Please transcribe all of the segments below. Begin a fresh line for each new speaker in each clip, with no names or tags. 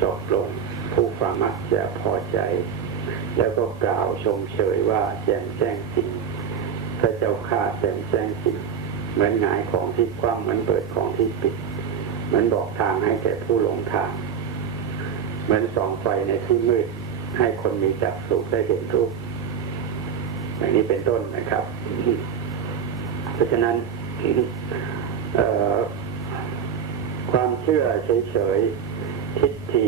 จบลงผู้ฟังมักจะพอใจ แล้วก็กล่าวชมเชยว่าแจ่มแจ้งจริงพระเจ้าข้าแจ่มแจ้งจริงเหมือนหงายของที่คว่ำเหมือนเปิดของที่ปิดเหมือนบอกทางให้แก่ผู้หลงทาง เหมือนส่องไฟในที่มืด ให้คนมีจักษุได้เห็นรูปอย่างนี้เป็นต้นนะครับ เพราะฉะนั้นความเชื่อเฉยๆ ทิฏฐิ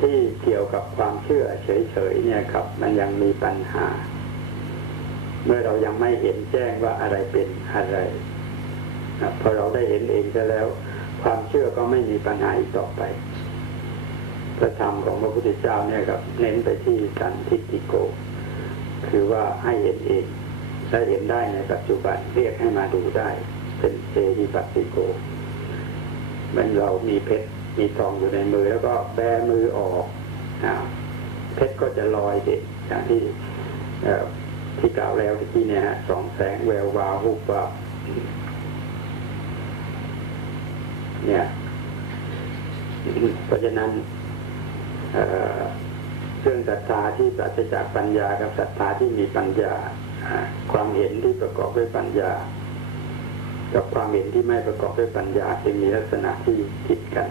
ที่เกี่ยวกับความเชื่อเฉยๆเนี่ยครับ มันยังมีปัญหา เมื่อเรายังไม่เห็นแจ้งว่าอะไรเป็นอะไรนะพอเราได้เห็นเองซะแล้ว ความเชื่อก็ไม่มีปัญหาอีกต่อไปพระธรรมของพระพุทธเจ้าเนี่ยครับ เน้นไปที่สันทิฏฐิโก คือว่าให้เห็นเองและเห็นได้ในปัจจุบันเรียกให้มาดูได้ เป็นเจดีปัสสิโกมันเรามีเพชร มีทองอยู่ในมือแล้วก็แบมือออกเพชรก็จะลอยเด็ดอย่างที่ที่กล่าวแล้วเมื่เนี่ยฮะสองแสงแวววาวหุบวับเนี่ย เพราะฉะนั้นเเรื่องศรัทธาที่ปราศจากปัญญากับศรัทธาที่มีปัญญา ความเห็นที่ประกอบด้วยปัญญา กับความเห็นที่ไม่ประกอบด้วยปัญญาจะมีลักษณะที่ผิดกัน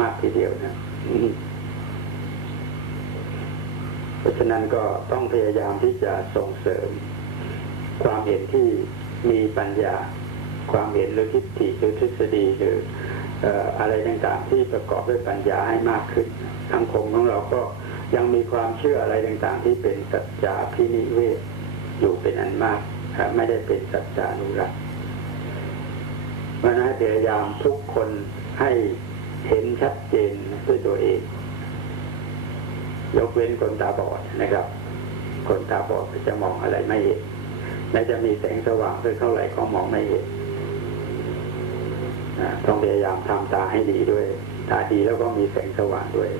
มากทีเดียวนะเพราะฉะนั้นก็ต้องพยายามที่จะส่งเสริม ความเห็นที่มีปัญญา ความเห็นหรือทิฏฐิหรือทฤษฎีหรืออะไรต่างๆ ที่ประกอบด้วยปัญญาให้มากขึ้นสังคมของเราก็ยังมีความเชื่ออะไรต่างๆ ที่เป็นสัจจาพินิเวศอยู่เป็นอันมากไม่ได้เป็นสัจจานุรักษ์ เพราะนั้นพยายามทุกคนให้เห็นชัดเจนด้วยตัวเอง ยกเว้นคนตาบอดนะครับ คนตาบอดจะมองอะไรไม่เห็นแม้จะมีแสงสว่างด้วยเท่าไหร่ก็มองไม่เห็นต้องพยายามทำตาให้ดีด้วย ตาดีแล้วก็มีแสงสว่างด้วย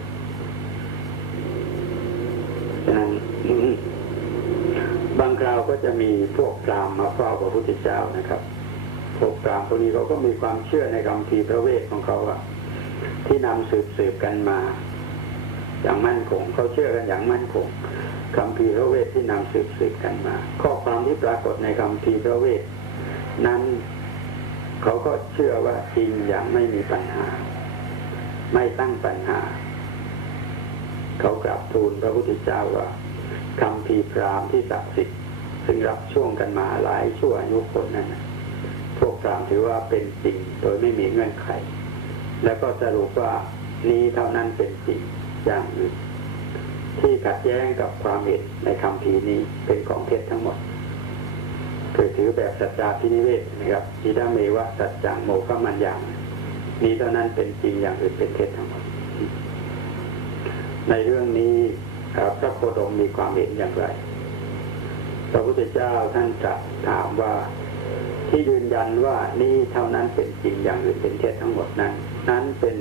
ฉะนั้นบางคราวก็จะมีพวกพรามมาเฝ้าพระพุทธเจ้านะครับ พวกพราหมณ์พวกนี้เขาก็มีความเชื่อในคำพีพระเวทของเขาอะที่นำสืบสืบกันมา อย่างมั่นคงเขาเชื่อกันอย่างมั่นคงคำพีพระเวทที่นำสืบสืบกันมา ข้อความที่ปรากฏในคำพีพระเวทนั้นเขาก็เชื่อว่าจริงอย่างไม่มีปัญหา ไม่ตั้งปัญหา เขากราบทูลพระพุทธเจ้าว่าคำพีร์พราหมณ์ที่ศักดิ์สิทธิ์ซึ่งรับช่วงกันมาหลายชั่วอายุคนนั้นนะ พวกพรามถือว่าเป็นจริงโดยไม่มีเงื่อนไข แล้วก็สรุปว่านี้เท่านั้นเป็นจริงอย่างอื่นที่ขัดแย้งกับความเห็นในคำพีนี้เป็นของเท็จทั้งหมดคือถือแบบสัจจาพินิเวศนะครับทีดาเมวะสัจจังโมฆะมันอยังนี้เท่านั้นเป็นจริงอย่างอื่นเป็นเท็จทั้งหมด ในเรื่องนี้พระโคดมมีความเห็นอย่างไร พระพุทธเจ้าท่านตรัสถามว่า ที่ยืนยันว่านี่เท่านั้นเป็นจริงอย่างอื่นเป็นเท็จทั้งหมดนั้น นั้นเป็น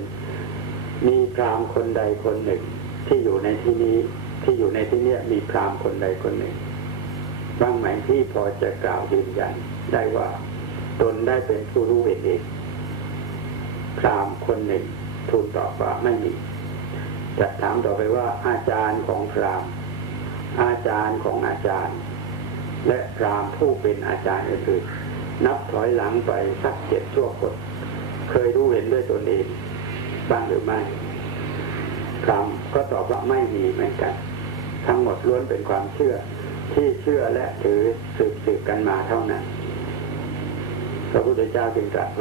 มีพรามคนใดคนหนึ่ง ที่อยู่ในที่นี้ที่อยู่ในที่เนี้ยมีพรามคนใดคนหนึ่งบ้างไหมที่พอจะกล่าวยืนยันได้ว่า ตนได้เป็นผู้รู้เห็นเองพรามคนหนึ่งทูลตอบว่าไม่มีจะถามต่อไปว่าอาจารย์ของพรามอาจารย์ของอาจารย์ และพรามผู้เป็นอาจารย์อื่นๆ นับถอยหลังไปสักเจ็ดชั่วคนเคยรู้เห็นด้วยตนเองบ้างหรือไม่คราหมณ์ก็ตอบว่าไม่มีเหมือนกัน ทั้งหมดล้วนเป็นความเชื่อที่เชื่อและถือสืบสืบกันมาเท่านั้นพระพุทธเจ้าจึงตรัสว่า